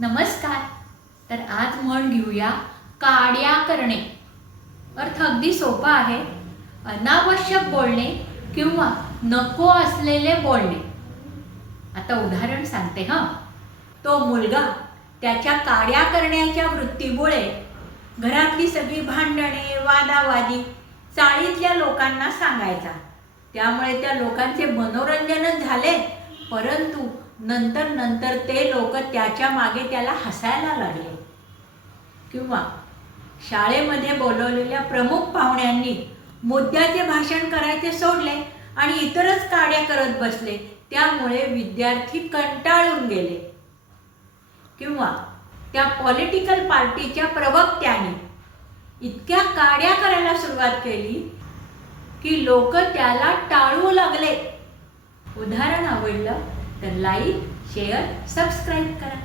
नमस्कार. तर आज म्हण घेऊया काड्या करणे. अर्थ अगदी सोपा आहे. अनावश्यक बोलणे किंवा नको असलेले बोलणे. आता उदाहरण सांगते हां. तो मुलगा त्याच्या काड्या करण्याच्या वृत्तीमुळे घरातली सगळी भांडणे वादावादी चाळीतल्या लोकांना सांगायचा. त्यामुळे त्या लोकांचे मनोरंजनच झाले. परंतु नंतर नंतर ते लोक त्याच्यामागे त्याला हसायला लागले. किंवा शाळेमध्ये बोलवलेल्या प्रमुख पाहुण्यांनी मुद्द्याचे भाषण करायचे सोडले आणि इतरच काड्या करत बसले त्यामुळे विद्यार्थी कंटाळून गेले. किंवा त्या पॉलिटिकल पार्टीच्या प्रवक्त्याने इतक्या काड्या करायला सुरुवात केली की लोक त्याला टाळू लागले. उदाहरण आवडलं तर लाईक शेअर सबस्क्राईब करा.